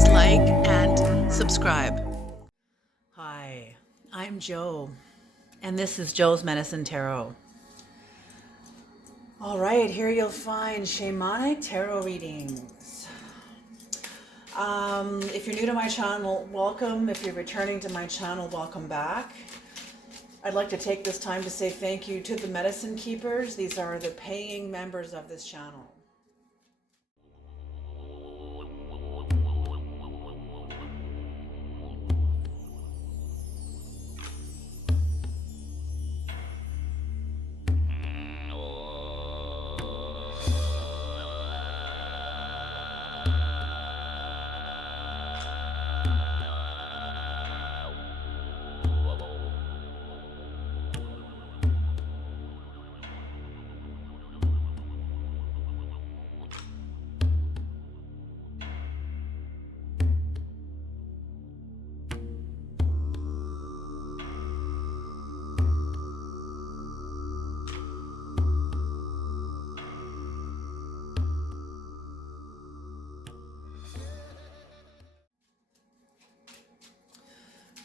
please like and subscribe. Hi, I'm Joe, and this is Joe's Medicine Tarot. All right, here you'll find Shamanic tarot readings. If you're new to my channel, welcome. If you're returning to my channel, welcome back. I'd like to take this time to say thank you to the medicine keepers. These are the paying members of this channel.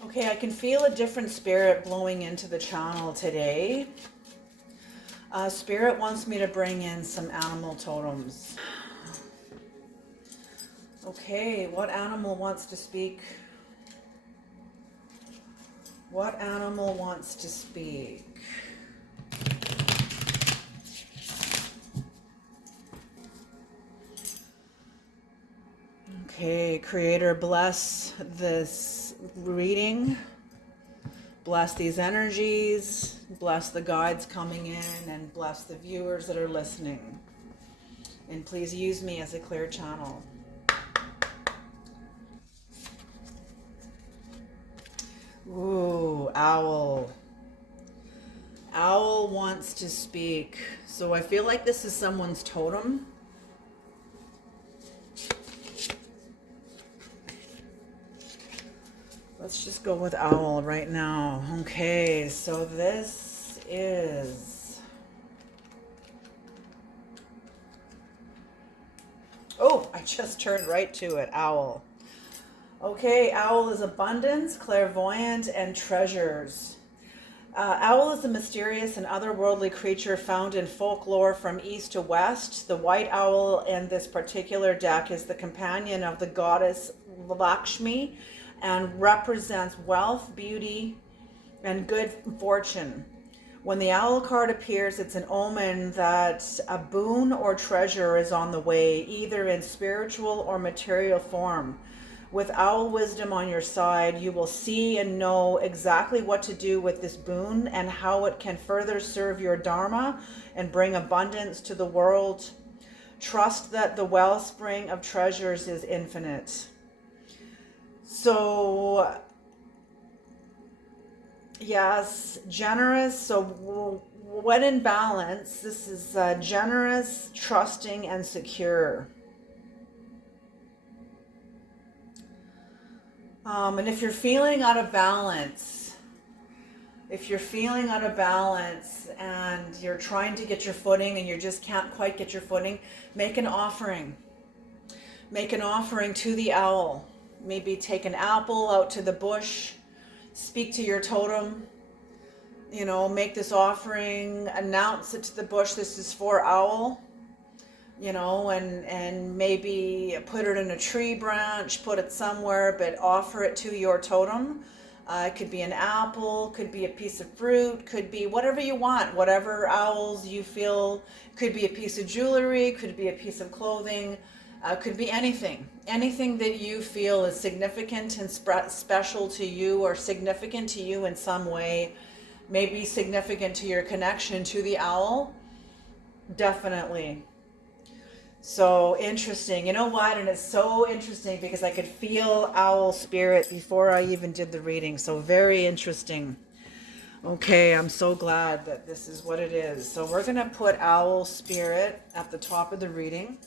Okay, I can feel a different spirit blowing into the channel today. Spirit wants me to bring in some animal totems. Okay, what animal wants to speak? What animal wants to speak? Okay, Creator, bless this reading. Bless these energies. Bless the guides coming in, and bless the viewers that are listening. And please use me as a clear channel. Ooh, owl. Owl wants to speak. So I feel like this is someone's totem. Let's just go with owl right now. Okay, so this is... Oh, I just turned right to it, owl. Okay, owl is abundance, clairvoyant, and treasures. Owl is a mysterious and otherworldly creature found in folklore from east to west. The white owl in this particular deck is the companion of the goddess Lakshmi, and represents wealth, beauty, and good fortune. When the owl card appears, it's an omen that a boon or treasure is on the way, either in spiritual or material form. With owl wisdom on your side, you will see and know exactly what to do with this boon and how it can further serve your dharma and bring abundance to the world. Trust that the wellspring of treasures is infinite. So, yes, generous. So when in balance, this is generous, trusting, and secure. And if you're feeling out of balance, and you're trying to get your footing and you just can't quite get your footing, make an offering. Make an offering to the owl. Maybe take an apple out to the bush, speak to your totem, make this offering, announce it to the bush, this is for owl, and maybe put it in a tree branch, put it somewhere, but offer it to your totem. It could be an apple, could be a piece of fruit, could be whatever you want, whatever owls you feel, could be a piece of jewelry, could be a piece of clothing. Could be anything that you feel is significant and special to you, or significant to you in some way, maybe significant to your connection to the owl. Definitely. So interesting. You know what? And it's so interesting because I could feel owl spirit before I even did the reading. So very interesting. Okay, I'm so glad that this is what it is. So we're going to put owl spirit at the top of the reading,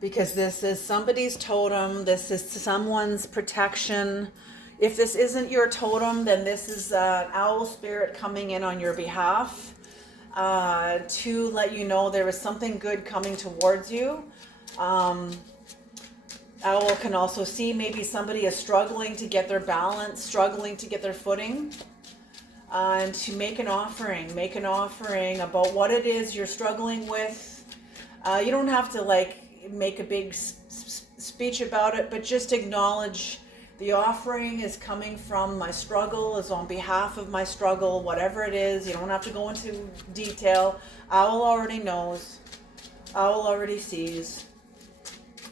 because this is somebody's totem. This is someone's protection. If this isn't your totem, then this is owl spirit coming in on your behalf to let you know there is something good coming towards you. Owl can also see maybe somebody is struggling to get their balance, struggling to get their footing, and to make an offering about what it is you're struggling with. You don't have to like make a big speech about it, but just acknowledge the offering is coming from my struggle, is on behalf of my struggle, whatever it is. You don't have to go into detail. Owl already knows. Owl already sees.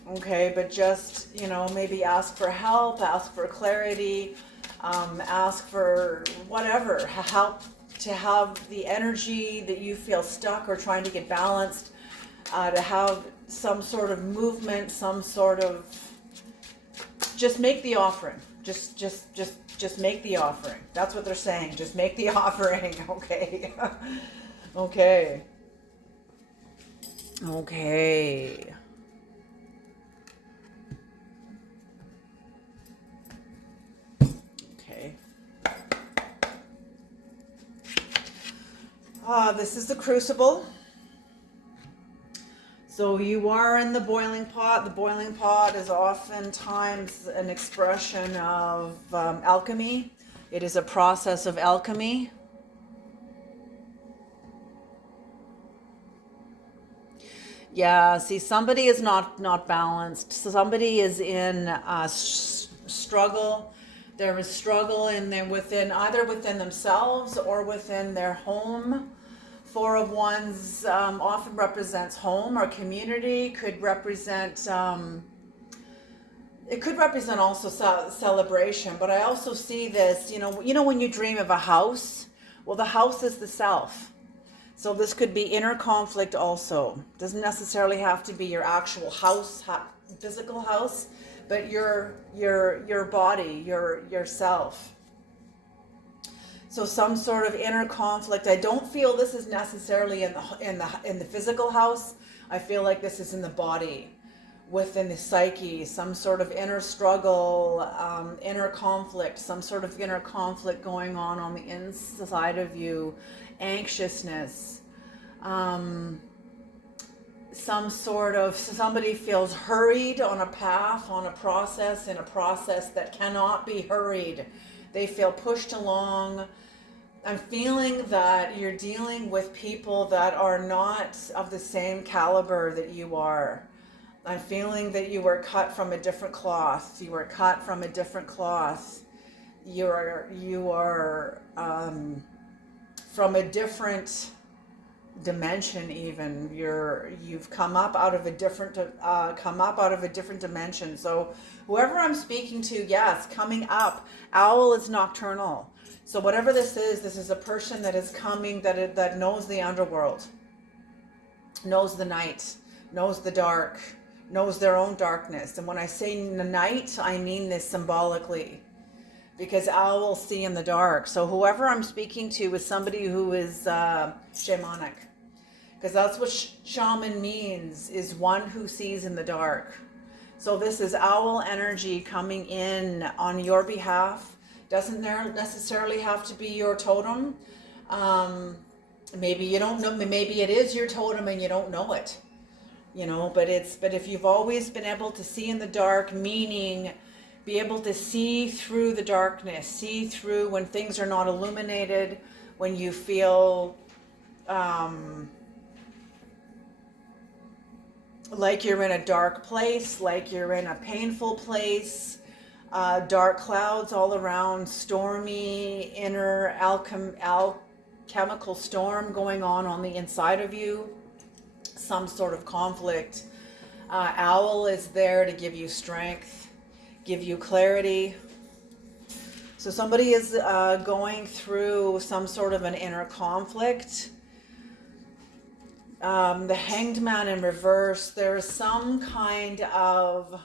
Okay, but just, maybe ask for help, ask for clarity, ask for whatever, help to have the energy that you feel stuck or trying to get balanced, to have some sort of movement, some sort of, just make the offering. Just make the offering. That's what they're saying. Just make the offering. Okay. Okay. Okay. Okay. This is the crucible. So you are in the boiling pot. The boiling pot is oftentimes an expression of alchemy. It is a process of alchemy. Yeah, see, somebody is not balanced. Somebody is in struggle. There is struggle in there either within themselves or within their home. Four of Wands often represents home or community. Could represent. It could represent also celebration. But I also see this. When you dream of a house, well, the house is the self. So this could be inner conflict also. Doesn't necessarily have to be your actual house, physical house, but your body, yourself. So some sort of inner conflict. I don't feel this is necessarily in the physical house. I feel like this is in the body, within the psyche, some sort of inner struggle, inner conflict, some sort of inner conflict going on the inside of you, anxiousness, somebody feels hurried on a path, on a process, in a process that cannot be hurried. They feel pushed along. I'm feeling that you're dealing with people that are not of the same caliber that you are. I'm feeling that you were cut from a different cloth. You were cut from a different cloth. You are from a different dimension. Even you've come up out of a different dimension. So whoever I'm speaking to, yes, coming up. Owl is nocturnal. So whatever this is a person that is coming that knows the underworld, knows the night, knows the dark, knows their own darkness. And when I say the night, I mean this symbolically, because owls see in the dark. So whoever I'm speaking to is somebody who is shamanic, because that's what shaman means, is one who sees in the dark. So this is owl energy coming in on your behalf. Doesn't necessarily have to be your totem. Maybe you don't know. Maybe it is your totem and you don't know it. But if you've always been able to see in the dark, meaning be able to see through the darkness, see through when things are not illuminated, when you feel like you're in a dark place, like you're in a painful place, dark clouds all around, stormy inner alchemical storm going on the inside of you, some sort of conflict. Owl is there to give you strength, give you clarity. So somebody is going through some sort of an inner conflict. The Hanged Man in reverse, there is some kind of,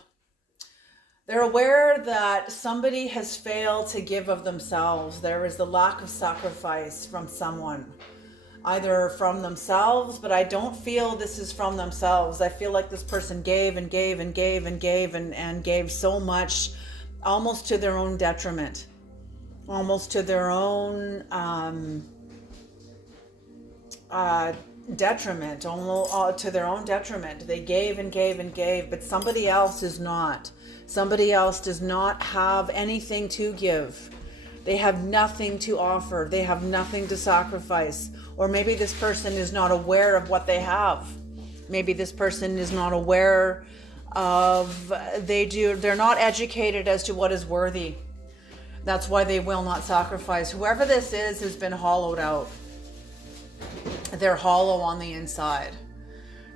they're aware that somebody has failed to give of themselves. There is the lack of sacrifice from someone, either from themselves, but I don't feel this is from themselves. I feel like this person gave and gave and gave and gave and gave so much, almost to their own detriment, almost to their own detriment, to their own detriment. They gave and gave and gave, but somebody else is not. Somebody else does not have anything to give. They have nothing to offer. They have nothing to sacrifice. Or maybe this person is not aware of what they have. Maybe this person is not aware of, they're not educated as to what is worthy. That's why they will not sacrifice. Whoever this is has been hollowed out. They're hollow on the inside.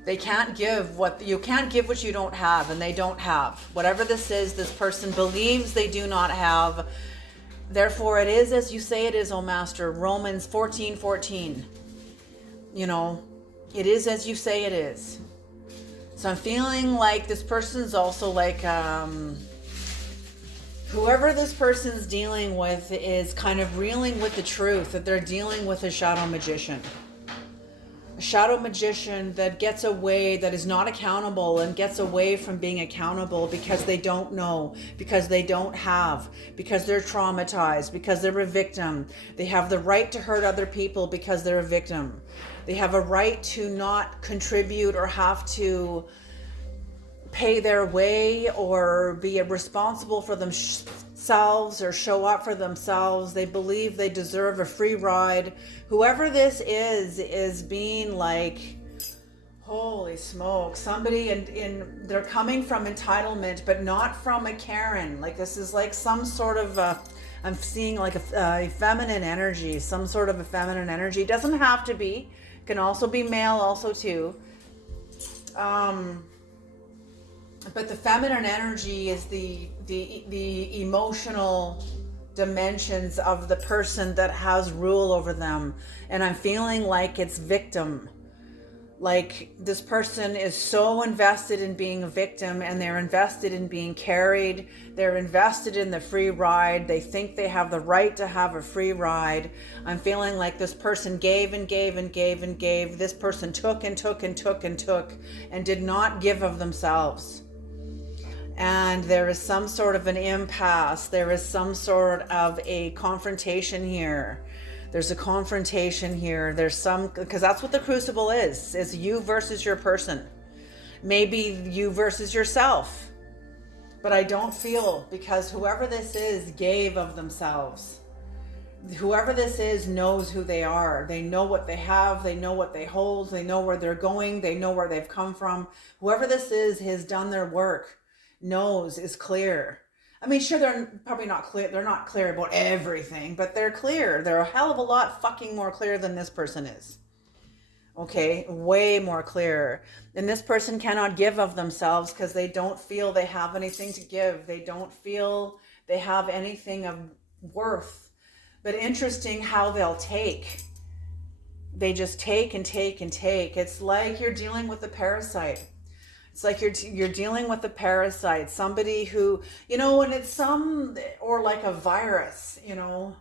They can't give you can't give what you don't have, and they don't have. Whatever this is, this person believes they do not have. Therefore, it is as you say it is, O Master. Romans 14:14. You know, it is as you say it is. So I'm feeling like this person's also like, whoever this person's dealing with is kind of reeling with the truth that they're dealing with a shadow magician. A shadow magician that gets away, that is not accountable and gets away from being accountable because they don't know, because they don't have, because they're traumatized, because they're a victim. They have the right to hurt other people because they're a victim. They have a right to not contribute or have to pay their way or be responsible for themselves or show up for themselves. They believe they deserve a free ride. Whoever this is being like, holy smoke, somebody in they're coming from entitlement, but not from a Karen. Like this is like some sort of I'm seeing like a feminine energy, some sort of a feminine energy. Doesn't have to be, can also be male also too. But the feminine energy is the emotional dimensions of the person that has rule over them. And I'm feeling like it's victim. Like this person is so invested in being a victim, and they're invested in being carried. They're invested in the free ride. They think they have the right to have a free ride. I'm feeling like this person gave and gave and gave and gave. This person took and took and took and took and did not give of themselves. And there is some sort of an impasse. There is some sort of a confrontation here. There's a confrontation here. There's some, because that's what the crucible is you versus your person. Maybe you versus yourself. But I don't feel, because whoever this is gave of themselves. Whoever this is knows who they are. They know what they have. They know what they hold. They know where they're going. They know where they've come from. Whoever this is has done their work. Knows, is clear. I mean, sure, they're probably not clear. They're not clear about everything, but they're clear. They're a hell of a lot fucking more clear than this person is. Okay, way more clear. And this person cannot give of themselves because they don't feel they have anything to give. They don't feel they have anything of worth. But interesting how they'll take. They just take and take and take. It's like you're dealing with a parasite. It's like you're dealing with a parasite, somebody who, you know, and it's or like a virus, you know.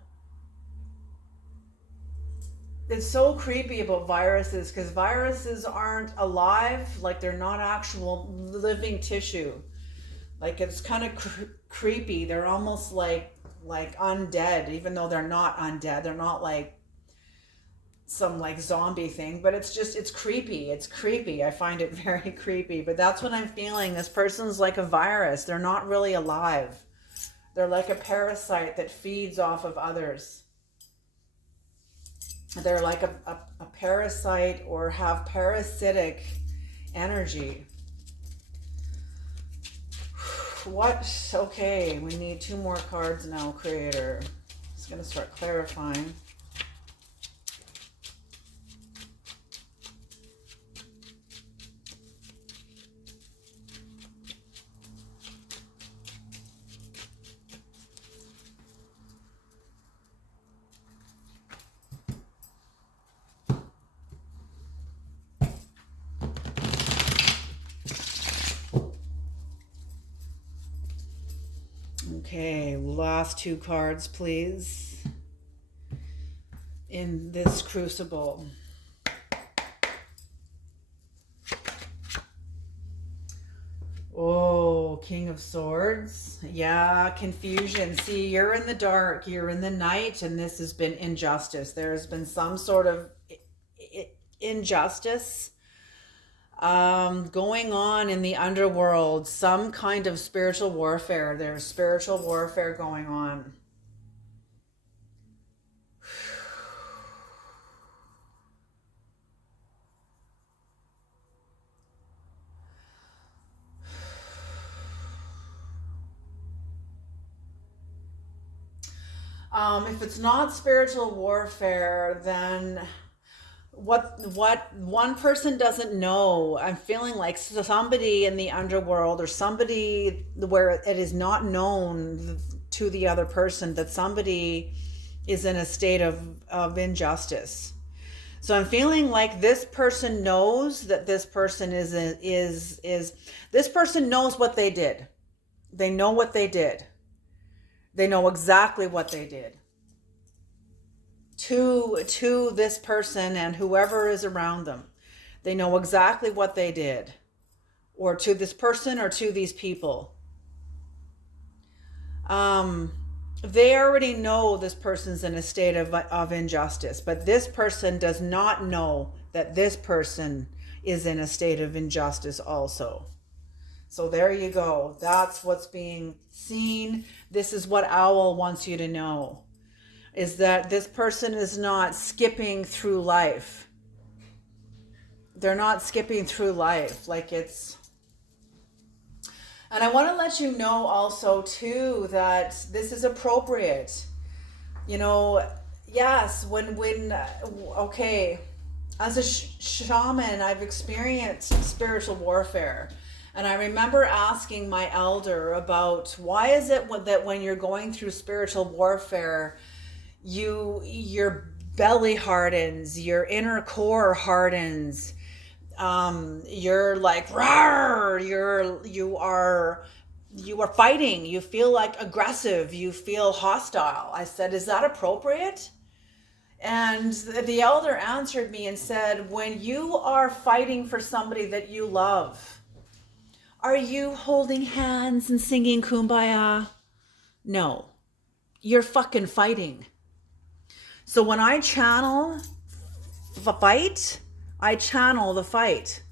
It's so creepy about viruses, because viruses aren't alive, like they're not actual living tissue. Like it's kind of creepy. They're almost like undead, even though they're not undead. They're not like some like zombie thing, but it's creepy. It's creepy. I find it very creepy, but that's what I'm feeling. This person's like a virus. They're not really alive. They're like a parasite that feeds off of others. They're like a parasite, or have parasitic energy. What? Okay, we need 2 more cards now, Creator. Just gonna start clarifying. Okay, last 2 cards, please, in this crucible. Oh, King of Swords. Yeah, confusion. See, you're in the dark, you're in the night, and this has been injustice. There has been some sort of injustice going on in the underworld, some kind of spiritual warfare. There's spiritual warfare going on. If it's not spiritual warfare, then what one person doesn't know, I'm feeling like somebody in the underworld, or somebody where it is not known to the other person that somebody is in a state of injustice. So I'm feeling like this person knows that this person is this person knows what they did. They know what they did. They know exactly what they did to this person and whoever is around them. They know exactly what they did, or to this person or to these people. They already know this person's in a state of injustice, but this person does not know that this person is in a state of injustice also. So there you go. That's what's being seen. This is what Owl wants you to know, is that this person is not skipping through life. They're not skipping through life like it's... And I want to let you know also too that this is appropriate. You know, yes, okay, as a shaman, I've experienced spiritual warfare. And I remember asking my elder about why is it that when you're going through spiritual warfare, your belly hardens, your inner core hardens, you're like rawr, you are fighting, you feel like aggressive, you feel hostile. I said, is that appropriate? And the elder answered me and said, when you are fighting for somebody that you love, are you holding hands and singing Kumbaya? No, you're fucking fighting. So when I channel the fight, I channel the fight.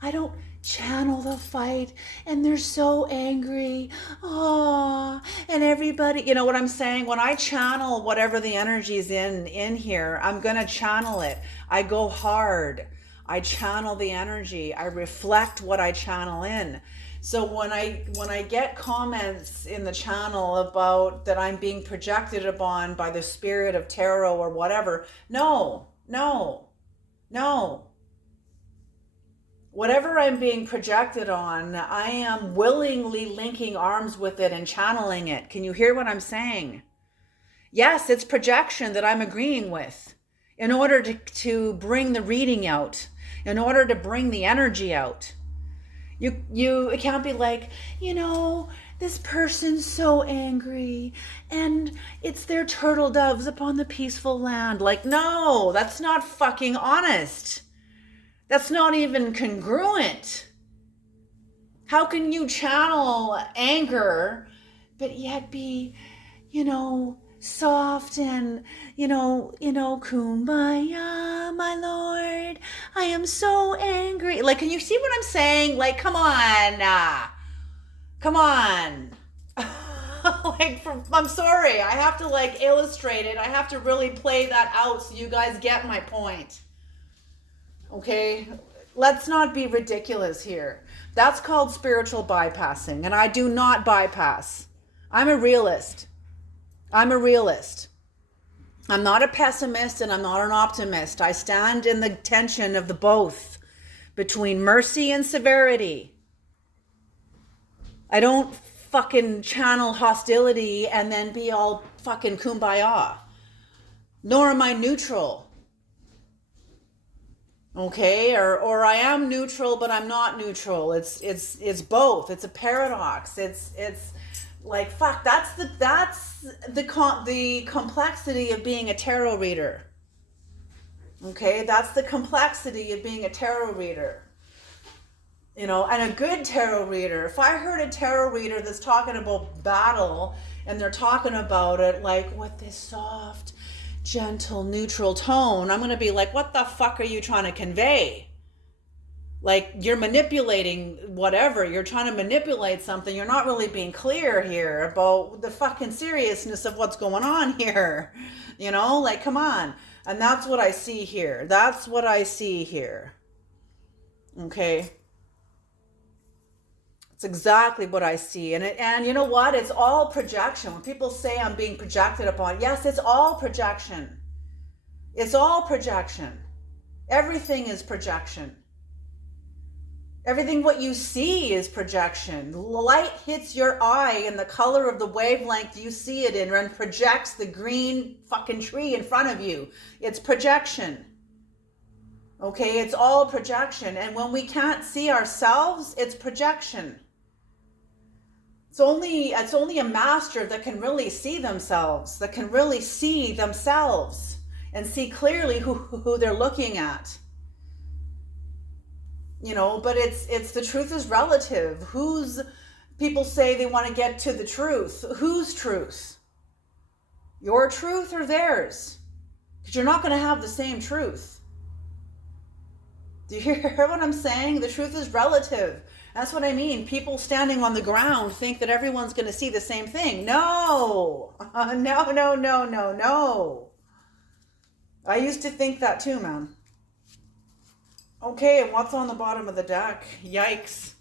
I don't channel the fight and they're so angry. Oh, and everybody, you know what I'm saying? When I channel whatever the energy is in here, I'm going to channel it. I go hard. I channel the energy. I reflect what I channel in. So when I get comments in the channel about that I'm being projected upon by the spirit of tarot or whatever, no. Whatever I'm being projected on, I am willingly linking arms with it and channeling it. Can you hear what I'm saying? Yes, it's projection that I'm agreeing with in order to bring the reading out, in order to bring the energy out. You it can't be like, you know, this person's so angry and it's their turtle doves upon the peaceful land. Like, no, that's not fucking honest. That's not even congruent. How can you channel anger but yet be, you know, soft and, you know, Kumbaya, my lord, I am so angry. Like, can you see what I'm saying? Like, come on. Like, I'm sorry. I have to like illustrate it. I have to really play that out so you guys get my point. Okay? Let's not be ridiculous here. That's called spiritual bypassing, and I do not bypass. I'm a realist. I'm not a pessimist and I'm not an optimist. I stand in the tension of the both, between mercy and severity. I don't fucking channel hostility and then be all fucking kumbaya. Nor am I neutral. Okay, or I am neutral but I'm not neutral. It's both. It's a paradox. It's like, fuck, that's the complexity of being a tarot reader. Okay, that's the complexity of being a tarot reader. You know, and a good tarot reader, if I heard a tarot reader that's talking about battle and they're talking about it like with this soft, gentle, neutral tone, I'm going to be like, what the fuck are you trying to convey? Like, you're manipulating whatever. You're trying to manipulate something. You're not really being clear here about the fucking seriousness of what's going on here. You know, like, come on. And that's what I see here. That's what I see here. Okay. It's exactly what I see. And you know what? It's all projection. When people say I'm being projected upon, yes, it's all projection. It's all projection. Everything is projection. Everything what you see is projection. Light hits your eye in the color of the wavelength you see it in and projects the green fucking tree in front of you. It's projection. Okay, it's all projection. And when we can't see ourselves, it's projection. It's only a master that can really see themselves, that can really see themselves and see clearly who they're looking at. You know, but it's the truth is relative. People say they want to get to the truth. Whose truth? Your truth or theirs? Because you're not going to have the same truth. Do you hear what I'm saying? The truth is relative. That's what I mean. People standing on the ground think that everyone's going to see the same thing. No. No. I used to think that too, man. Okay, and what's on the bottom of the deck? Yikes.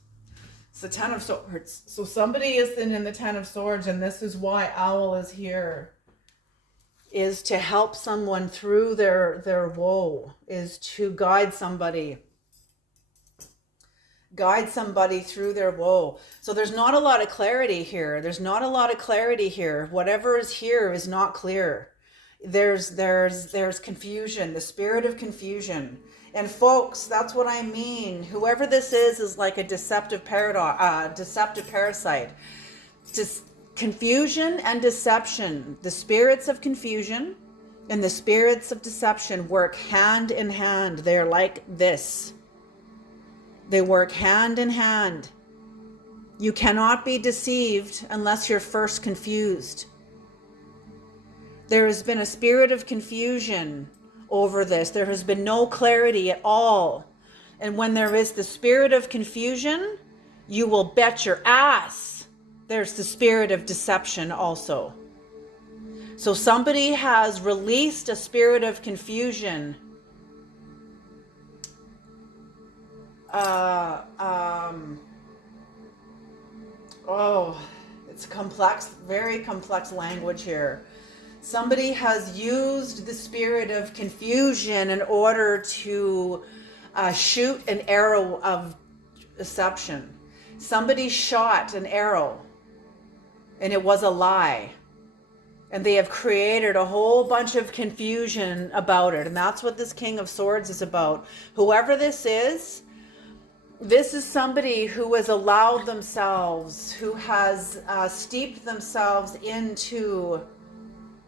It's the Ten of Swords. So somebody is in the Ten of Swords, and this is why Owl is here. Is to help someone through their woe. Is to guide somebody. Guide somebody through their woe. So there's not a lot of clarity here. Whatever is here is not clear. There's confusion, the spirit of confusion. And folks, that's what I mean. Whoever this is like a deceptive parasite. Just confusion and deception. The spirits of confusion and the spirits of deception work hand in hand. They're like this. They work hand in hand. You cannot be deceived unless you're first confused. There has been a spirit of confusion over this. There has been no clarity at all. And when there is the spirit of confusion, you will bet your ass there's the spirit of deception also. So somebody has released a spirit of confusion. It's complex, very complex language here. Somebody has used the spirit of confusion in order to shoot an arrow of deception. Somebody shot an arrow and it was a lie. And they have created a whole bunch of confusion about it. And that's what this King of Swords is about. Whoever this is somebody who has allowed themselves, who has steeped themselves into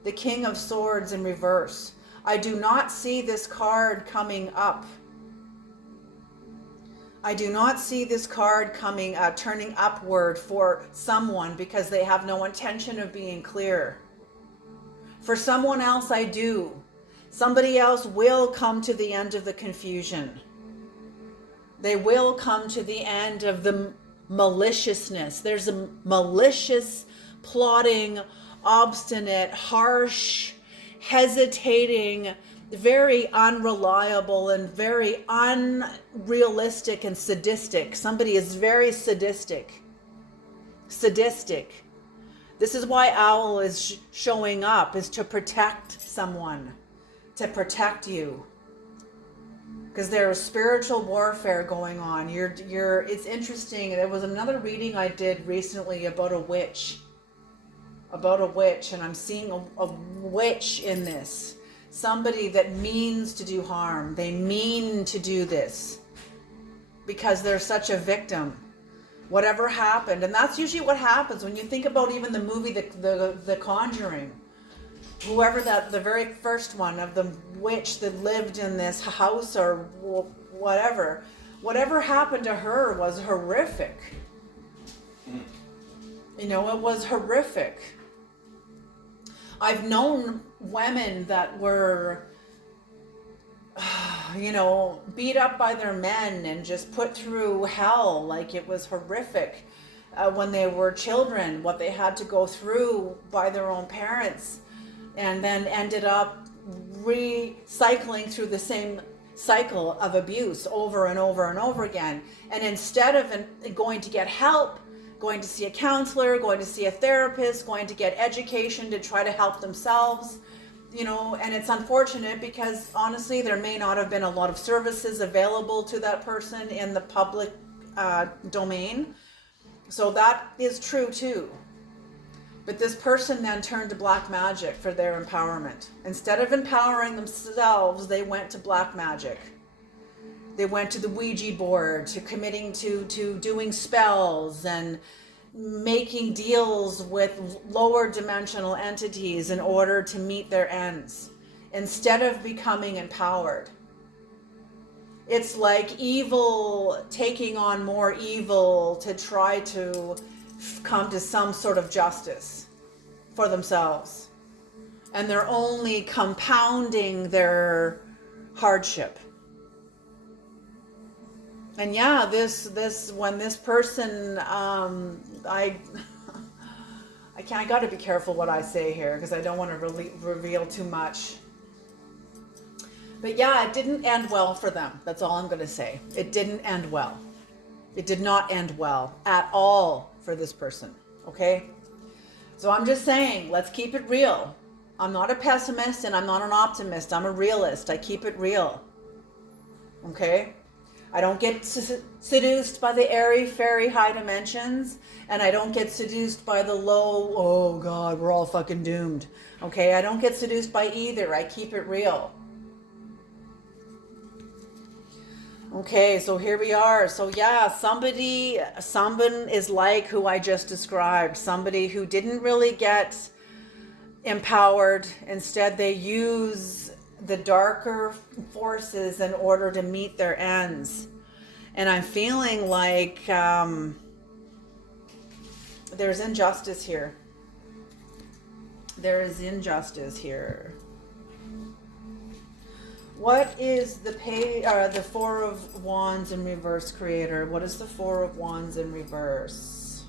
the King of Swords in reverse. I do not see this card coming up. I do not see this card turning upward for someone because they have no intention of being clear. For someone else, I do. Somebody else will come to the end of the confusion. They will come to the end of the maliciousness. There's a malicious, plotting, obstinate, harsh, hesitating, very unreliable and very unrealistic and sadistic. Somebody is very sadistic. This is why Owl is showing up, is to protect someone, to protect you. Because there is spiritual warfare going on. It's interesting. There was another reading I did recently about a witch. And I'm seeing a witch in this. Somebody that means to do harm. They mean to do this because they're such a victim. Whatever happened, and that's usually what happens when you think about even the movie The Conjuring. Whoever the very first one of the witch that lived in this house or whatever happened to her was horrific. You know, it was horrific. I've known women that were, you know, beat up by their men and just put through hell. Like, it was horrific when they were children, what they had to go through by their own parents, and then ended up recycling through the same cycle of abuse over and over and over again. And instead of going to get help, going to see a counselor, going to see a therapist, going to get education to try to help themselves, you know, and it's unfortunate because honestly, there may not have been a lot of services available to that person in the public domain. So that is true too. But this person then turned to black magic for their empowerment. Instead of empowering themselves, they went to black magic. They went to the Ouija board, to committing to doing spells and making deals with lower dimensional entities in order to meet their ends, instead of becoming empowered. It's like evil taking on more evil to try to come to some sort of justice for themselves. And they're only compounding their hardship. And yeah, when this person, I got to be careful what I say here because I don't want to really reveal too much. But yeah, it didn't end well for them. That's all I'm going to say. It didn't end well. It did not end well at all for this person. Okay? So I'm just saying, let's keep it real. I'm not a pessimist and I'm not an optimist. I'm a realist. I keep it real. Okay? I don't get seduced by the airy, fairy high dimensions, and I don't get seduced by the low, oh God, we're all fucking doomed. Okay? I don't get seduced by either. I keep it real. Okay, so here we are. So yeah, someone is like who I just described. Somebody who didn't really get empowered. Instead, they use the darker forces in order to meet their ends. And I'm feeling like there's injustice here. There is injustice here. What is the Four of Wands in reverse, Creator? What is the Four of Wands in reverse?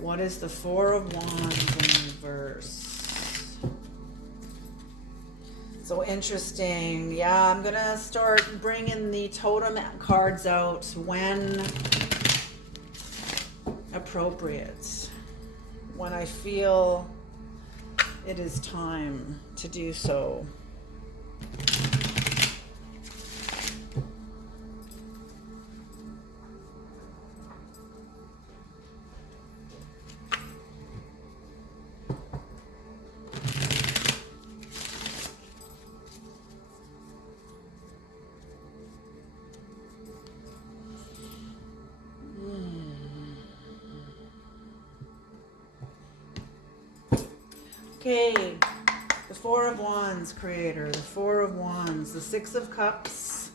What is the Four of Wands in reverse? So interesting. Yeah, I'm going to start bringing the totem cards out when appropriate. When I feel it is time to do so. Okay, the Four of Wands, Creator, the Four of Wands, the Six of Cups.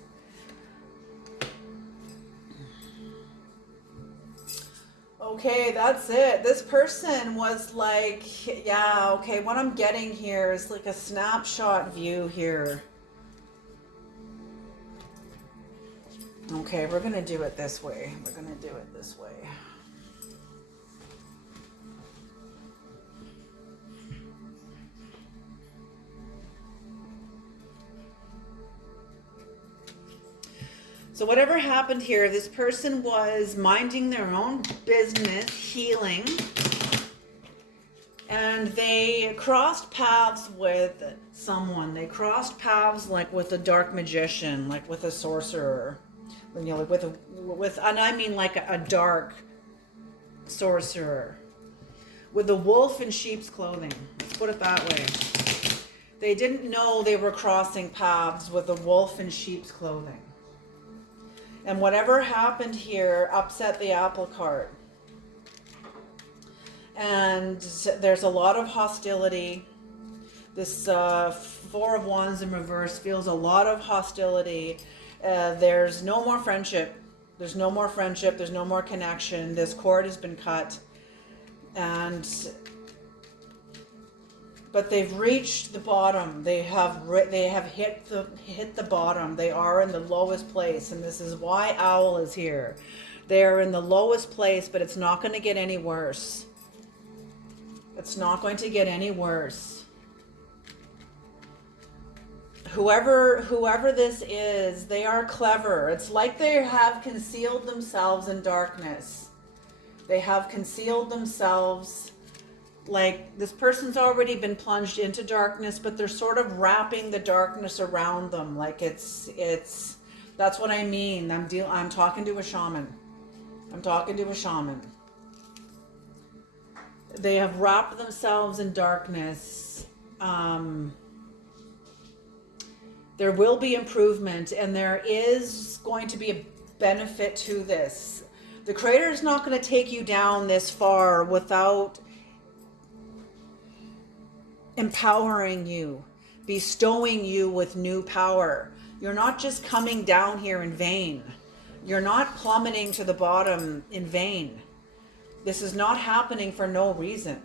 Okay, that's it. This person was like, yeah, okay, what I'm getting here is like a snapshot view here. Okay, we're going to do it this way. We're going to do it this way. So whatever happened here, this person was minding their own business, healing, and they crossed paths with someone. They crossed paths like with a dark magician, like with a sorcerer, you know, like and I mean like a dark sorcerer, with a wolf in sheep's clothing. Let's put it that way. They didn't know they were crossing paths with a wolf in sheep's clothing. And whatever happened here upset the apple cart. And there's a lot of hostility. This Four of Wands in reverse feels a lot of hostility. There's no more friendship. There's no more friendship. There's no more connection. This cord has been cut. And but they've reached the bottom. They have hit the bottom. They are in the lowest place, and this is why Owl is here. They are in the lowest place, but it's not going to get any worse. It's not going to get any worse. Whoever this is, they are clever. It's like they have concealed themselves in darkness. They have concealed themselves. Like, this person's already been plunged into darkness, but they're sort of wrapping the darkness around them. Like it's that's what I mean. I'm talking to a shaman. I'm talking to a shaman. They have wrapped themselves in darkness. There will be improvement, and there is going to be a benefit to this. The Creator is not going to take you down this far without empowering you, bestowing you with new power. You're not just coming down here in vain. You're not plummeting to the bottom in vain. This is not happening for no reason.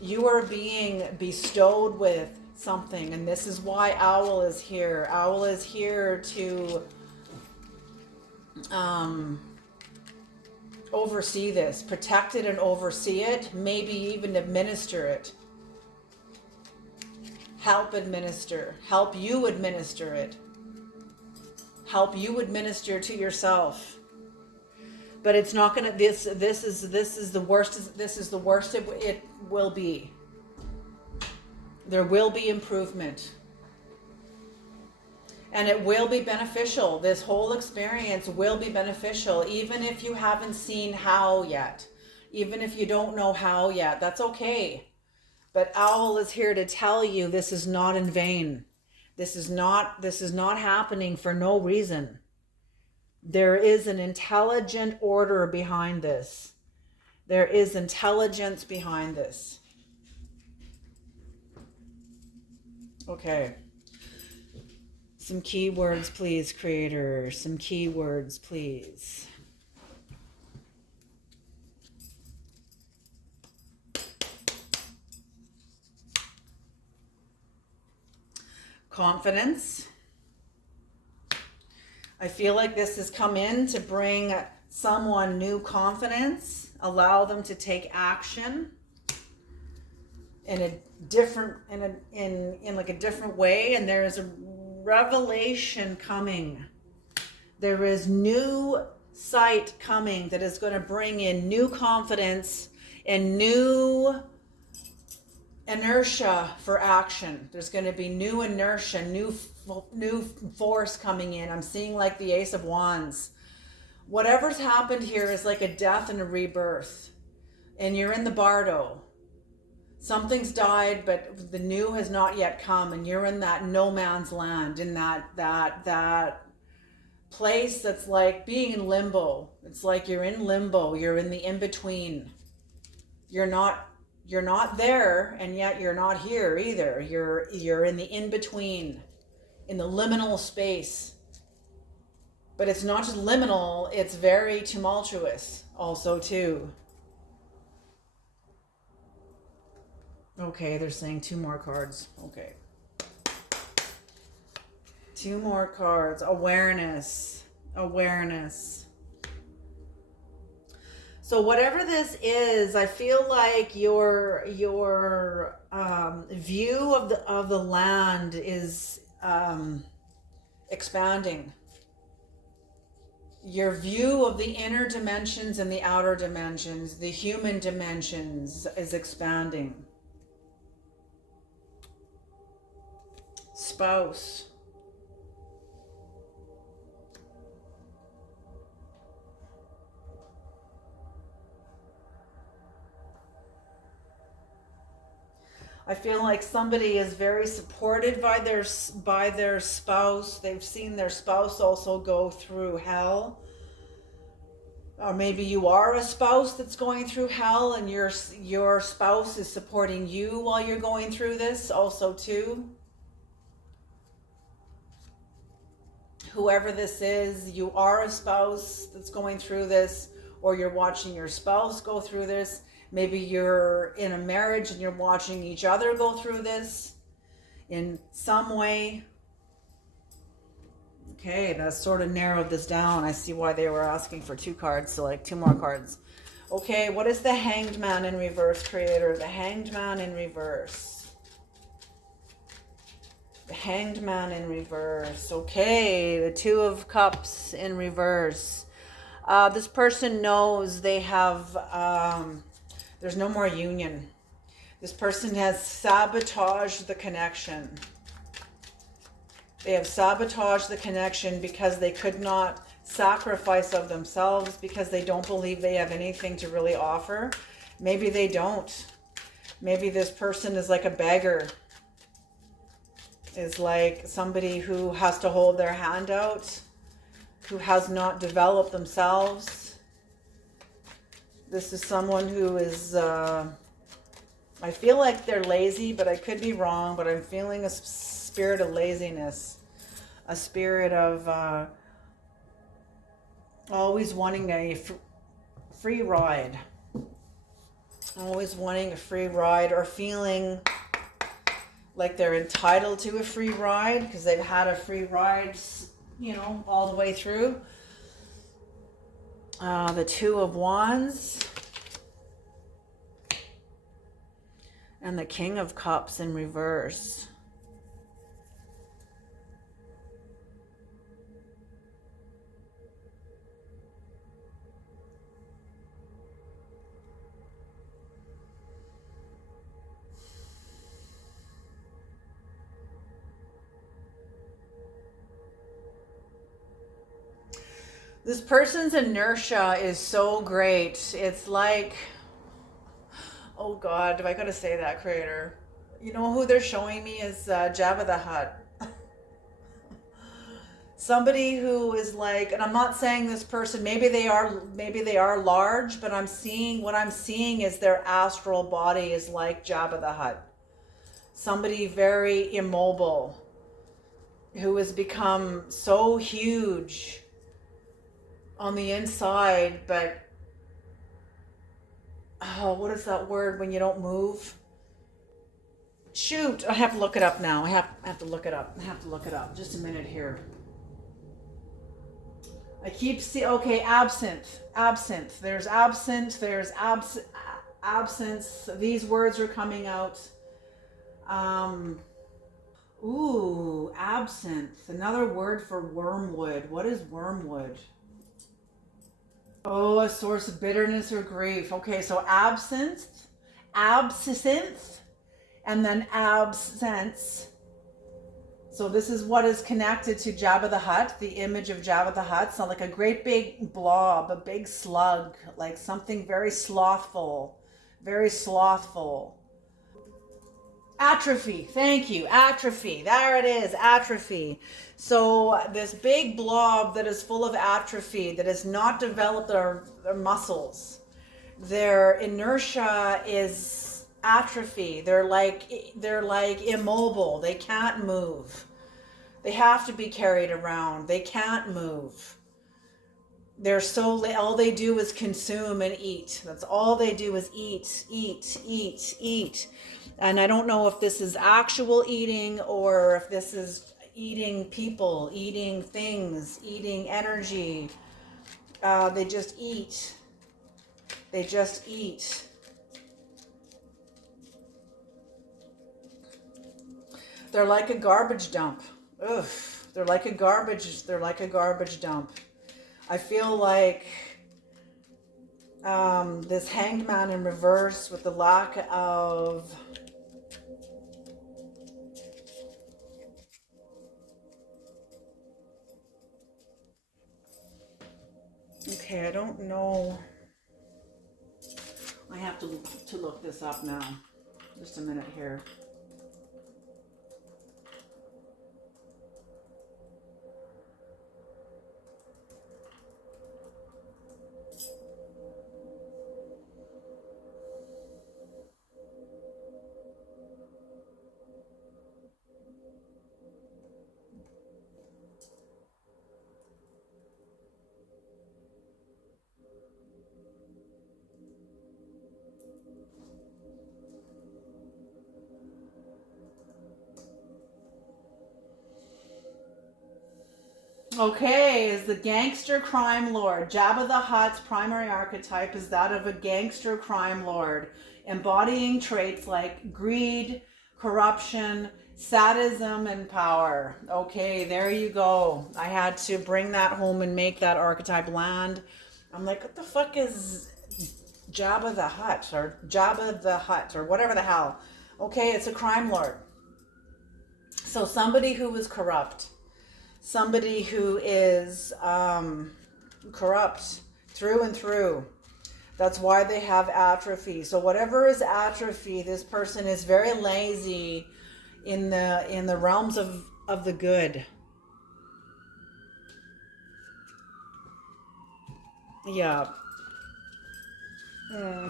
You are being bestowed with something, and this is why Owl is here. Owl is here to oversee this, protect it and oversee it, maybe even administer it. Help you administer it. Help you administer to yourself. But it's not gonna. This is the worst. This is the worst it will be. There will be improvement, and it will be beneficial. This whole experience will be beneficial, even if you haven't seen how yet, even if you don't know how yet. That's okay. But Owl is here to tell you this is not in vain. This is not happening for no reason. There is an intelligent order behind this. There is intelligence behind this. Okay. Some keywords, please, Creator. Some keywords, please. Confidence. I feel like this has come in to bring someone new confidence, allow them to take action in a different, in like a different way. And there is a revelation coming. There is new sight coming that is going to bring in new confidence and new inertia for action. There's going to be new inertia, new force coming in. I'm seeing like the Ace of Wands. Whatever's happened here is like a death and a rebirth. And you're in the bardo. Something's died, but the new has not yet come, and you're in that no man's land, in that place that's like being in limbo. It's like you're in limbo. You're in the in-between. You're not there, and yet you're not here either. You're in the in-between, in the liminal space. But it's not just liminal, it's very tumultuous also too. Okay, they're saying 2 more cards. Okay. 2 more cards. Awareness. So whatever this is, I feel like your view of the land is expanding. Your view of the inner dimensions and the outer dimensions, the human dimensions, is expanding. Spouse. I feel like somebody is very supported by their spouse. They've seen their spouse also go through hell. Or maybe you are a spouse that's going through hell, and your spouse is supporting you while you're going through this also too. Whoever this is, you are a spouse that's going through this, or you're watching your spouse go through this. Maybe you're in a marriage and you're watching each other go through this in some way. Okay, that sort of narrowed this down. I see why they were asking for 2 cards, so like 2 more cards. Okay, what is the Hanged Man in reverse, Creator? The Hanged Man in reverse. The Hanged Man in reverse. Okay, the 2 of Cups in reverse. This person knows they have, there's no more union. This person has sabotaged the connection. They have sabotaged the connection because they could not sacrifice of themselves, because they don't believe they have anything to really offer. Maybe they don't. Maybe this person is like a beggar, is like somebody who has to hold their hand out, who has not developed themselves. This is someone who is, I feel like they're lazy, but I could be wrong, but I'm feeling a spirit of laziness, a spirit of always wanting a free ride, always wanting a free ride, or feeling like they're entitled to a free ride because they've had a free ride, you know, all the way through. The 2 of Wands and the King of Cups in reverse. This person's inertia is so great. It's like, oh God, do I gotta say that, Creator? You know who they're showing me is Jabba the Hutt. Somebody who is like, and I'm not saying this person, maybe they are large, but what I'm seeing is their astral body is like Jabba the Hutt. Somebody very immobile who has become so huge on the inside, but oh, what is that word when you don't move? Shoot, I have to look it up now. I have to look it up. Just a minute here. I keep okay, absinthe. There's absinthe, there's absence. These words are coming out. Ooh, absinthe. Another word for wormwood. What is wormwood? Oh, a source of bitterness or grief. Okay, so absinthe, and then absence. So this is what is connected to Jabba the Hutt, the image of Jabba the Hutt. So like a great big blob, a big slug, like something very slothful, very slothful. Atrophy, thank you, atrophy. There it is, atrophy. So this big blob that is full of atrophy, that has not developed their muscles. Their inertia is atrophy. They're like immobile. They can't move. They have to be carried around. They can't move. They're all they do is consume and eat. That's all they do is eat. And I don't know if this is actual eating or if this is eating people, eating things, eating energy. They just eat. They just eat. They're like a garbage dump. Ugh. They're like a garbage dump. I feel like this Hanged Man in reverse with the lack of okay, I don't know. I have to look this up now. Just a minute here. Okay, is the gangster crime lord. Jabba the Hutt's primary archetype is that of a gangster crime lord, embodying traits like greed, corruption, sadism, and power. Okay, there you go. I had to bring that home and make that archetype land. I'm like, what the fuck is Jabba the Hutt or Jabba the Hutt or whatever the hell? Okay, it's a crime lord. So somebody who is corrupt. Somebody who is corrupt through and through. That's why they have atrophy. So whatever is atrophy, this person is very lazy in the realms of the good. Yeah.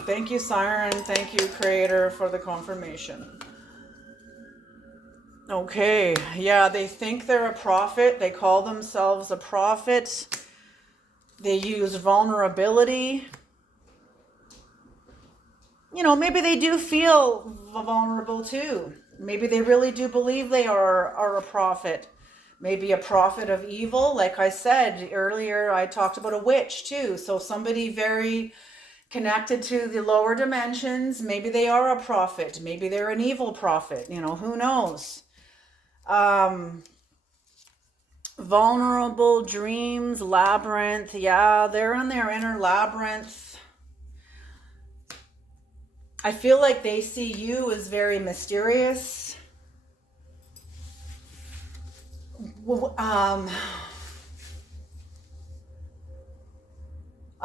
Thank you, Siren. Thank you, Creator, for the confirmation. Okay. Yeah, they think they're a prophet. They call themselves a prophet. They use vulnerability. You know, maybe they do feel vulnerable too. Maybe they really do believe they are a prophet. Maybe a prophet of evil. Like I said earlier, I talked about a witch too. So somebody very connected to the lower dimensions. Maybe they are a prophet. Maybe they're an evil prophet. You know, who knows? Vulnerable dreams, labyrinth. Yeah, they're in their inner labyrinth. I feel like they see you as very mysterious.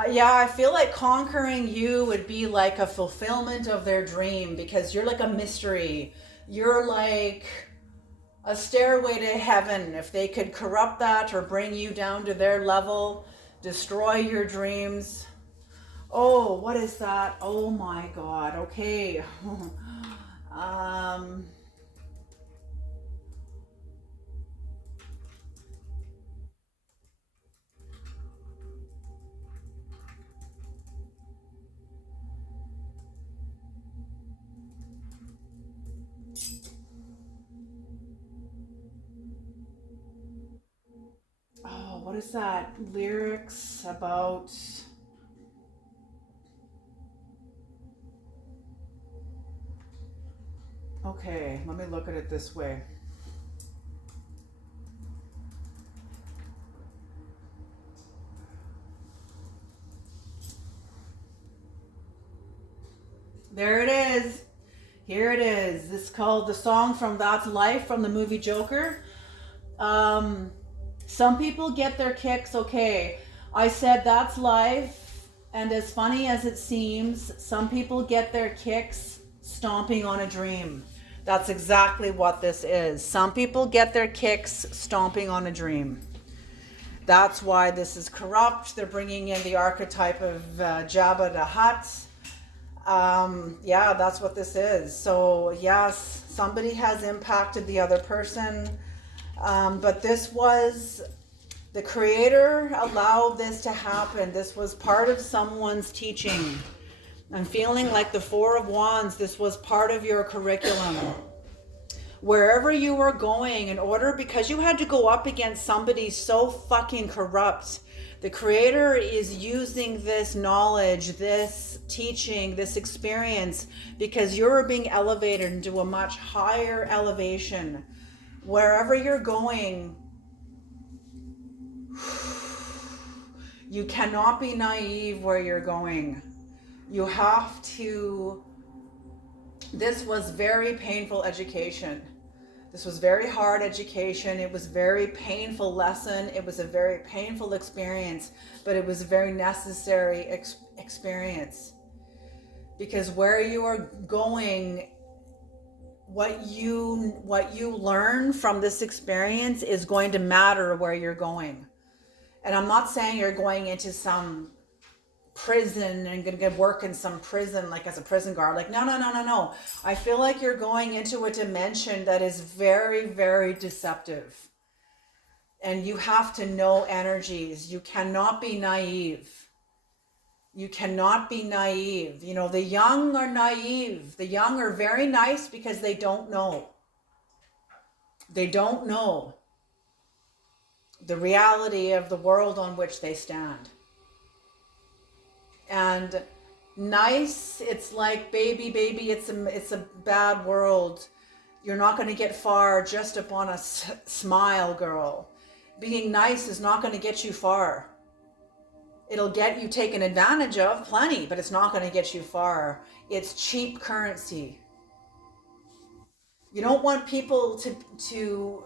Yeah, I feel like conquering you would be like a fulfillment of their dream because you're like a mystery. You're like a stairway to heaven. If they could corrupt that or bring you down to their level, destroy your dreams. Oh, what is that? Oh my God. Okay. um, oh, what is that? Lyrics about. Okay, let me look at it this way. There it is. Here it is. This is called the song from That's Life from the movie Joker. Some people get their kicks. Okay, I said that's life, and as funny as it seems, some people get their kicks stomping on a dream. That's exactly what this is. Some people get their kicks stomping on a dream. That's why this is corrupt. They're bringing in the archetype of Jabba the Hutt. Yeah, that's what this is. So yes, somebody has impacted the other person, but this was the Creator allowed this to happen. This was part of someone's teaching. I'm feeling like the Four of Wands. This was part of your curriculum. Wherever you were going, in order, because you had to go up against somebody so fucking corrupt, the Creator is using this knowledge, this teaching, this experience, because you're being elevated into a much higher elevation. Wherever you're going, you cannot be naive where you're going. You have to. This was very painful education. This was very hard education. It was very painful lesson. It was a very painful experience, but it was a very necessary experience. Because where you are going, what you learn from this experience is going to matter where you're going. And I'm not saying you're going into some prison and gonna work in some prison like as a prison guard. Like no. I feel like you're going into a dimension that is very, very deceptive. And you have to know energies. You cannot be naive. You cannot be naive. You know, the young are naive. The young are very nice because they don't know. They don't know. the reality of the world on which they stand. And nice, it's like baby, it's a bad world. You're not going to get far just upon a smile, girl. Being nice is not going to get you far. It'll get you taken advantage of plenty, but it's not going to get you far. It's cheap currency. You don't want people to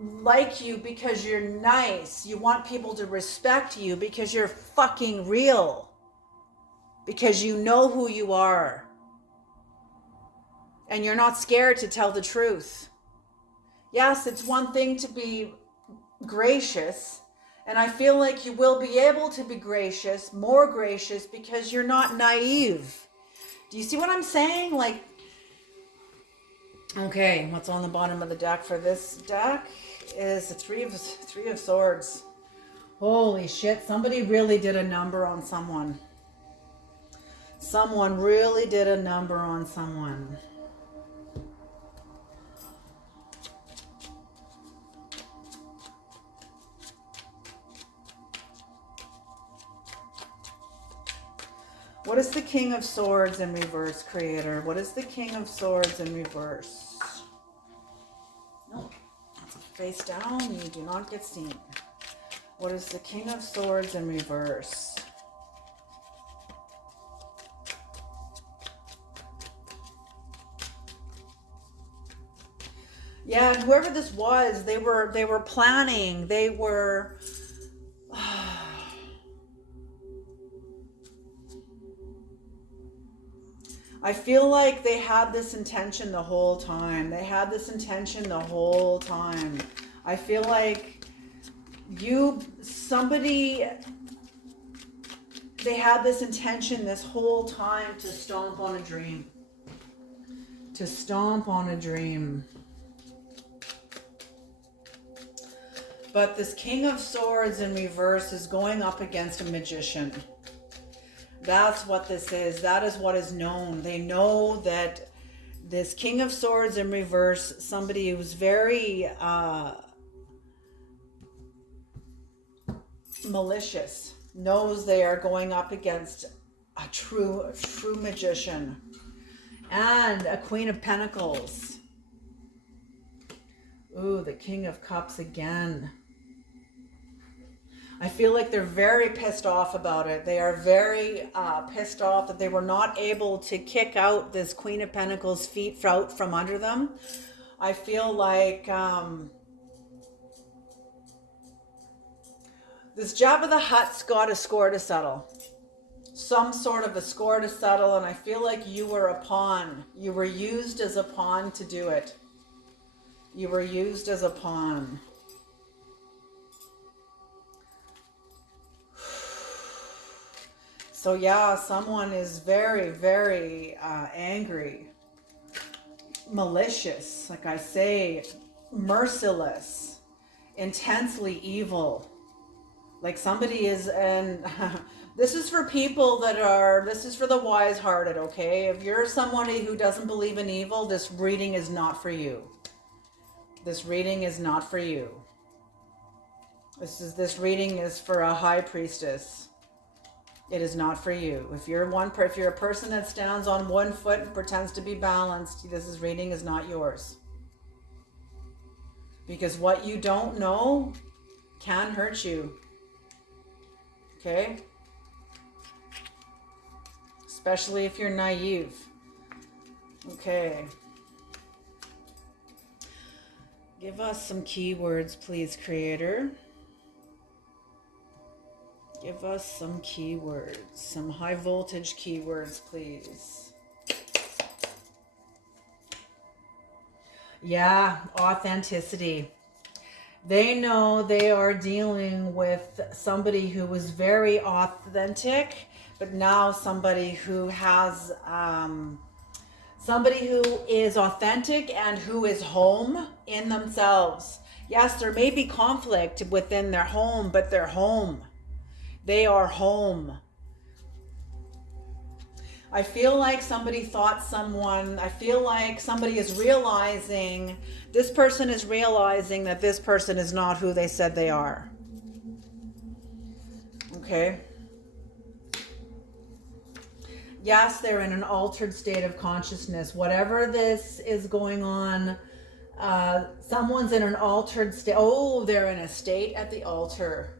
like you because you're nice. You want people to respect you because you're fucking real. Because you know who you are. And you're not scared to tell the truth. Yes, it's one thing to be gracious. And I feel like you will be able to be gracious, more gracious, because you're not naive. Do you see what I'm saying? Like, okay, what's on the bottom of the deck for this deck is the three of swords. Holy shit, somebody really did a number on someone. Someone really did a number on someone. What is the King of Swords in reverse, Creator? What is the King of Swords in reverse? No, face down, you do not get seen. What is the King of Swords in reverse? Yeah, and whoever this was, they were planning. They were I feel like they had this intention the whole time. They had this intention the whole time. I feel like they had this intention this whole time to stomp on a dream. To stomp on a dream. But this King of Swords in reverse is going up against a magician. That's what this is. That is what is known. They know that this King of Swords in reverse, somebody who's very malicious, knows they are going up against a true magician. And a Queen of Pentacles. Ooh, the King of Cups again. I feel like they're very pissed off about it. They are very pissed off that they were not able to kick out this Queen of Pentacles' feet out from under them. I feel like this Jabba the Hutt's got a score to settle. Some sort of a score to settle, and I feel like you were a pawn. You were used as a pawn to do it. You were used as a pawn. So yeah, someone is very, very angry, malicious, like I say, merciless, intensely evil. Like somebody is, and this is for people this is for the wise-hearted, okay? If you're somebody who doesn't believe in evil, this reading is not for you. This reading is not for you. This reading is for a high priestess. It is not for you. If you're a person that stands on one foot and pretends to be balanced, this reading is not yours. Because what you don't know can hurt you. Okay? Especially if you're naive. Okay. Give us some keywords, please, Creator. Give us some keywords, some high voltage keywords, please. Yeah, authenticity. They know they are dealing with somebody who was very authentic, but now somebody who has, somebody who is authentic and who is home in themselves. Yes, there may be conflict within their home, but they're home. They are home. I feel like somebody thought someone, I feel like somebody is realizing, this person is realizing that this person is not who they said they are. Okay. Yes, they're in an altered state of consciousness. Whatever this is going on, someone's in an altered state. Oh, they're in a state at the altar.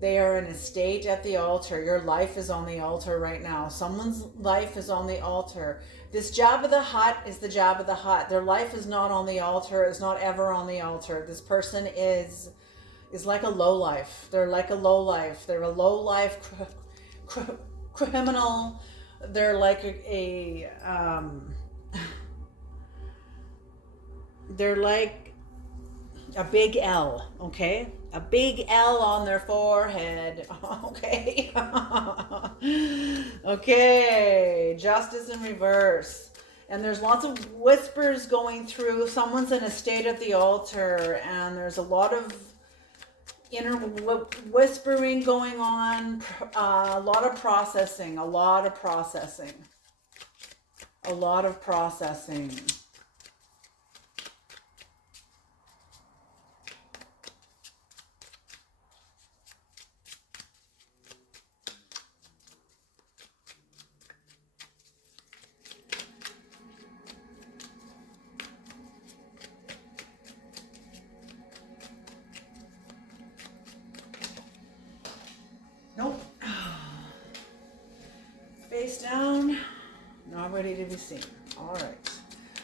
They are in a state at the altar. Your life is on the altar right now. Someone's life is on the altar. This Jabba the Hutt is the Jabba the Hutt. Their life is not on the altar. It's not ever on the altar. This person is like a lowlife. They're like a lowlife. They're a lowlife criminal. They're like they're like a big L, okay? A big L on their forehead, okay? Okay, justice in reverse. And there's lots of whispers going through. Someone's in a state at the altar, and there's a lot of inner whispering going on, a lot of processing, a lot of processing, a lot of processing. Nope. Face down. Not ready to be seen. All right.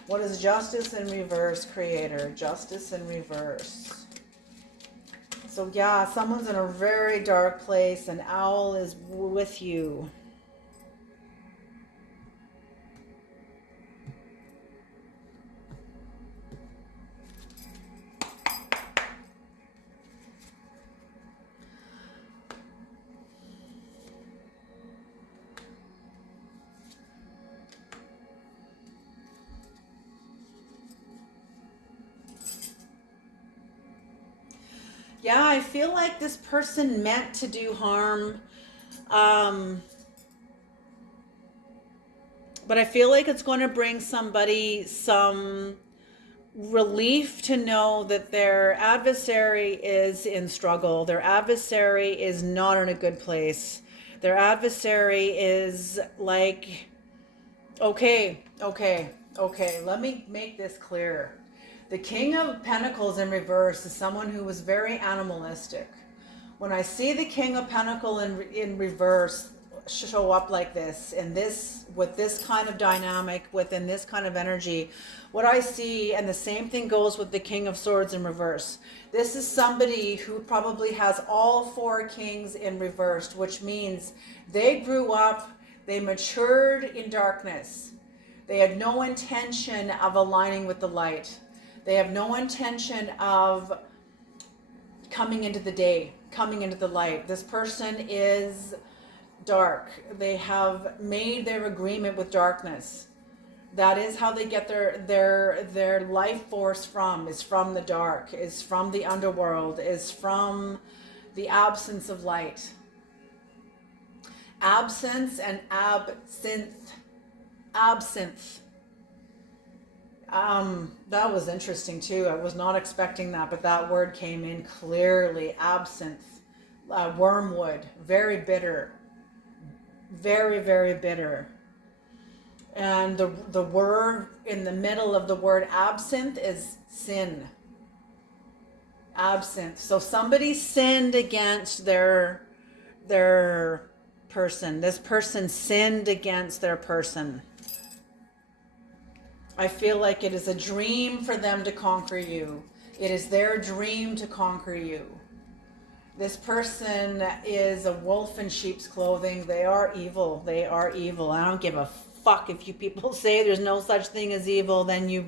What is justice in reverse, creator? Justice in reverse. So yeah, someone's in a very dark place. An owl is with you. Yeah, I feel like this person meant to do harm. But I feel like it's going to bring somebody some relief to know that their adversary is in struggle. Their adversary is not in a good place. Their adversary is like, okay, let me make this clear. The King of Pentacles in reverse is someone who was very animalistic. When I see the King of Pentacles in reverse show up like this, in this, with this kind of dynamic, within this kind of energy, what I see, and the same thing goes with the King of Swords in reverse. This is somebody who probably has all four kings in reversed, which means they grew up, they matured in darkness. They had no intention of aligning with the light. They have no intention of coming into the day, coming into the light. This person is dark. They have made their agreement with darkness. That is how they get their life force from, is from the dark, is from the underworld, is from the absence of light. Absence and absinthe. Absinthe. That was interesting too. I was not expecting that, but that word came in clearly. Absinthe, wormwood, very bitter, very, very bitter. And the word in the middle of the word absinthe is sin. Absinthe. So somebody sinned against their person. This person sinned against their person. I feel like it is a dream for them to conquer you. It is their dream to conquer you. This person is a wolf in sheep's clothing. They are evil. They are evil. I don't give a fuck if you people say there's no such thing as evil. Then you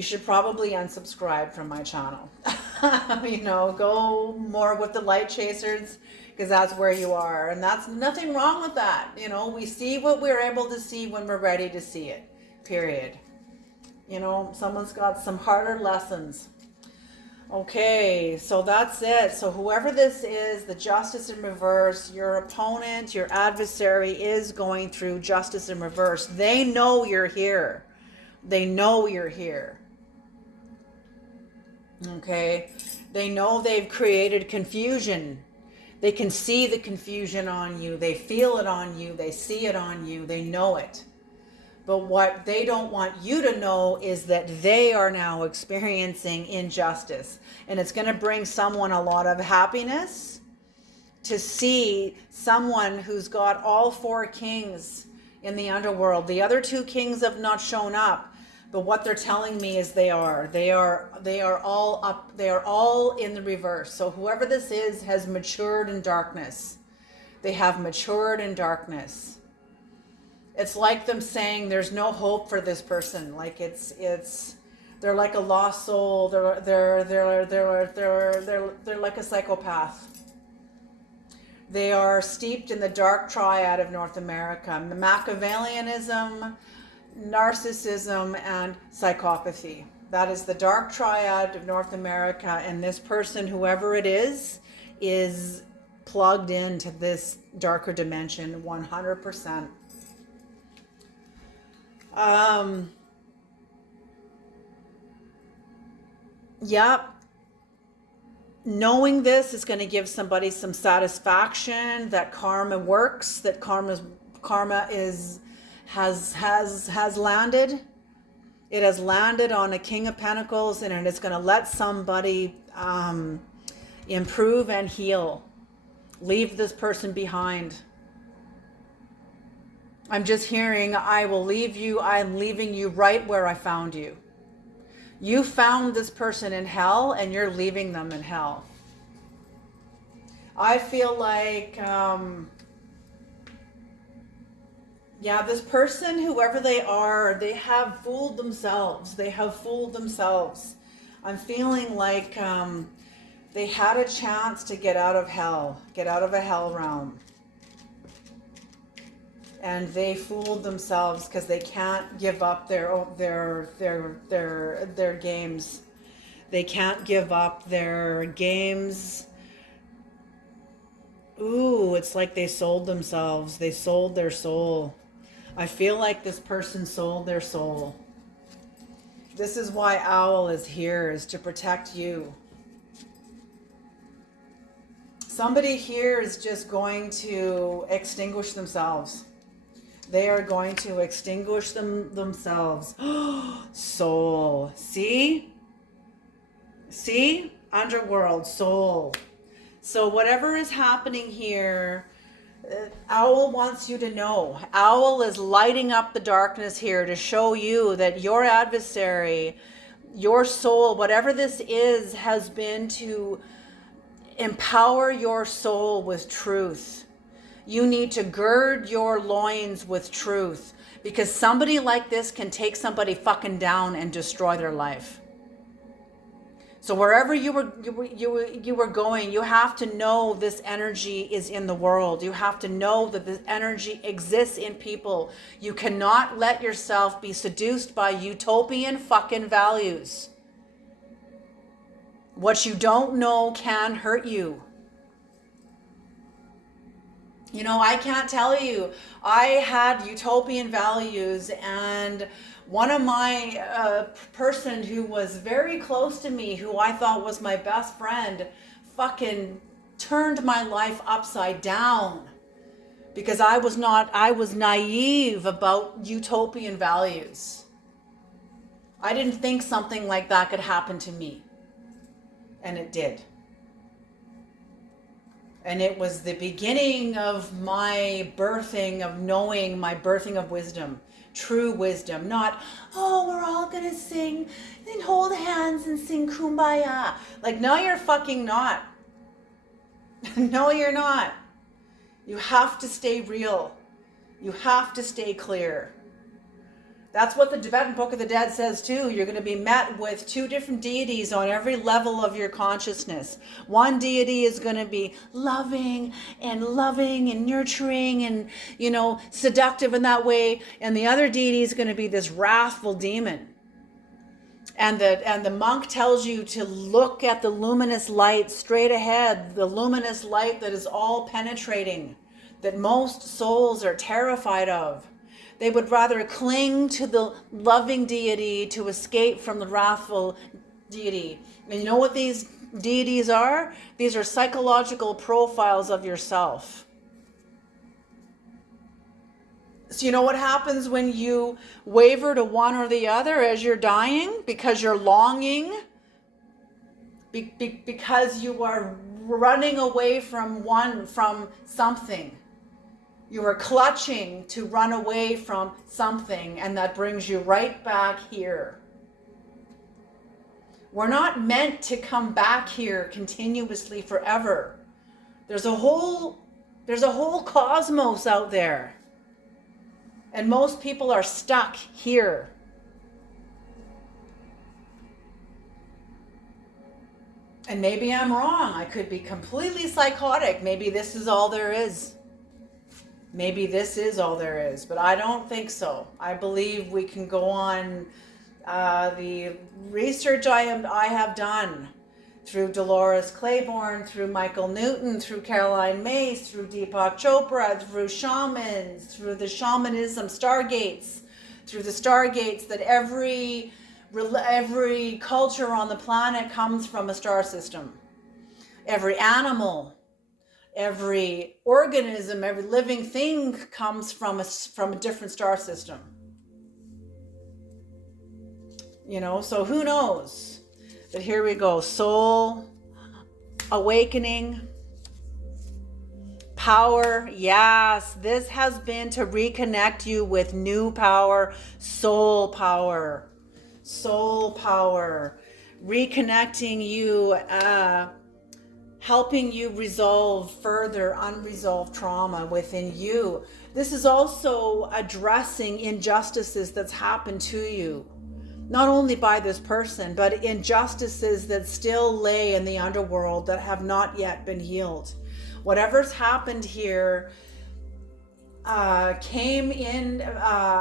should probably unsubscribe from my channel. Go more with the light chasers, because that's where you are. And that's nothing wrong with that. We see what we're able to see when we're ready to see it. Period. Someone's got some harder lessons. Okay, so that's it. So whoever this is, the justice in reverse, your opponent, your adversary is going through justice in reverse. They know you're here. They know you're here. Okay? They know they've created confusion. They can see the confusion on you. They feel it on you. They see it on you. They know it. But what they don't want you to know is that they are now experiencing injustice. And it's going to bring someone a lot of happiness to see someone who's got all four kings in the underworld. The other two kings have not shown up. But what they're telling me is they are all up. They are all in the reverse. So whoever this is has matured in darkness. They have matured in darkness. It's like them saying there's no hope for this person. Like they're like a lost soul. They're like a psychopath. They are steeped in the dark triad of North America: Machiavellianism, narcissism, and psychopathy. That is the dark triad of North America, and this person, whoever it is plugged into this darker dimension 100%. Yep. Knowing this is going to give somebody some satisfaction that karma works, that karma has landed. It has landed on a King of Pentacles, and it's going to let somebody improve and heal. Leave this person behind. I'm just hearing, I will leave you. I'm leaving you right where I found you. You found this person in hell, and you're leaving them in hell. I feel like, this person, whoever they are, they have fooled themselves. They have fooled themselves. I'm feeling like they had a chance to get out of hell, get out of a hell realm. And they fooled themselves because they can't give up their games. They can't give up their games. Ooh, it's like they sold themselves. They sold their soul. I feel like this person sold their soul. This is why Owl is here, is to protect you. Somebody here is just going to extinguish themselves. They are going to extinguish themselves. Soul. See? See? Underworld, soul. So whatever is happening here, Owl wants you to know. Owl is lighting up the darkness here to show you that your adversary, your soul, whatever this is, has been to empower your soul with truth. You need to gird your loins with truth, because somebody like this can take somebody fucking down and destroy their life. So wherever you were going, you have to know this energy is in the world. You have to know that this energy exists in people. You cannot let yourself be seduced by utopian fucking values. What you don't know can hurt you. You know, I can't tell you. I had utopian values, and one of my person who was very close to me, who I thought was my best friend, fucking turned my life upside down because I was naive about utopian values. I didn't think something like that could happen to me, and it did. And it was the beginning of my birthing of knowing, my birthing of wisdom, true wisdom. Not, oh, we're all going to sing and hold hands and sing Kumbaya. Like, no, you're fucking not. No, you're not. You have to stay real. You have to stay clear. That's what the Tibetan Book of the Dead says too. You're going to be met with two different deities on every level of your consciousness. One deity is going to be loving and nurturing and, you know, seductive in that way. And the other deity is going to be this wrathful demon. And the monk tells you to look at the luminous light straight ahead, the luminous light that is all penetrating, that most souls are terrified of. They would rather cling to the loving deity to escape from the wrathful deity. And you know what these deities are? These are psychological profiles of yourself. So you know what happens when you waver to one or the other as you're dying? Because you're longing, because you are running away from something. You are clutching to run away from something, and that brings you right back here. We're not meant to come back here continuously forever. There's a whole cosmos out there. And most people are stuck here. And maybe I'm wrong. I could be completely psychotic. Maybe this is all there is. Maybe this is all there is. But I don't think so. I believe we can go on the research I have done through Dolores Claiborne, through Michael Newton, through Caroline Myss, through Deepak Chopra, through shamans, through the shamanism stargates, through the stargates, that every culture on the planet comes from a star system. Every animal, every organism, every living thing comes from a different star system. You know, so who knows? But here we go. Soul awakening. Power. Yes, this has been to reconnect you with new power. Soul power. Soul power. Reconnecting you. Helping you resolve further unresolved trauma within you. This is also addressing injustices that's happened to you. Not only by this person, but injustices that still lay in the underworld that have not yet been healed. Whatever's happened here came in,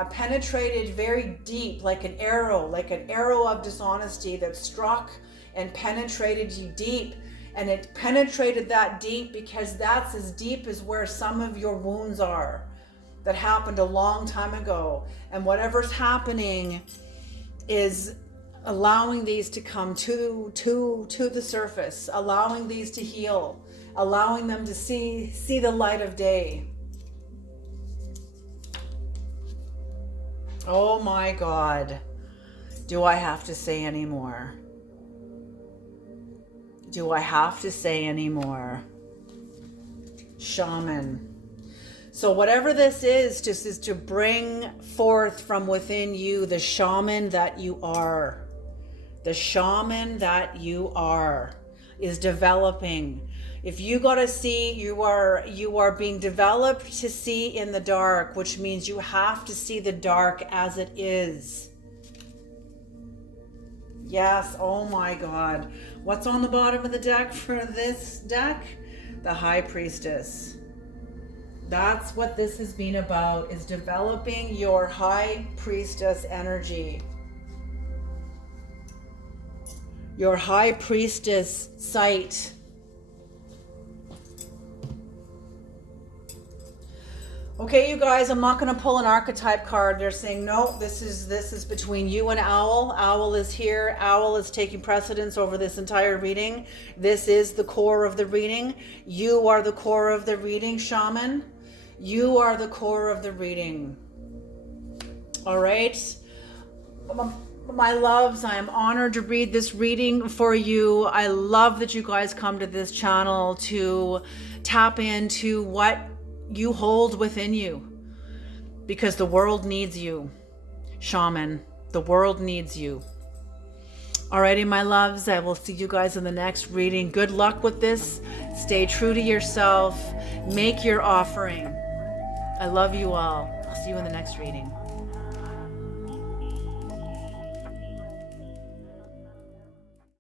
penetrated very deep, like an arrow of dishonesty that struck and penetrated you deep. And it penetrated that deep because that's as deep as where some of your wounds are that happened a long time ago. And whatever's happening is allowing these to come to the surface, allowing these to heal, allowing them to see the light of day. Oh my God. Do I have to say any more? Do I have to say any more? Shaman. So whatever this is, just is to bring forth from within you the shaman that you are. The shaman that you are is developing. If you got to see, you are being developed to see in the dark, which means you have to see the dark as it is. Yes, oh my God. What's on the bottom of the deck for this deck? The High Priestess. That's what this has been about, is developing your High Priestess energy. Your High Priestess sight. Okay, you guys, I'm not going to pull an archetype card. They're saying, no, this is between you and Owl. Owl is here. Owl is taking precedence over this entire reading. This is the core of the reading. You are the core of the reading, Shaman. You are the core of the reading. All right. My loves, I am honored to read this reading for you. I love that you guys come to this channel to tap into what you hold within you, because the world needs you, Shaman. The world needs you. Alrighty, my loves, I will see you guys in the next reading. Good luck with this. Stay true to yourself. Make your offering. I love you all. I'll see you in the next reading.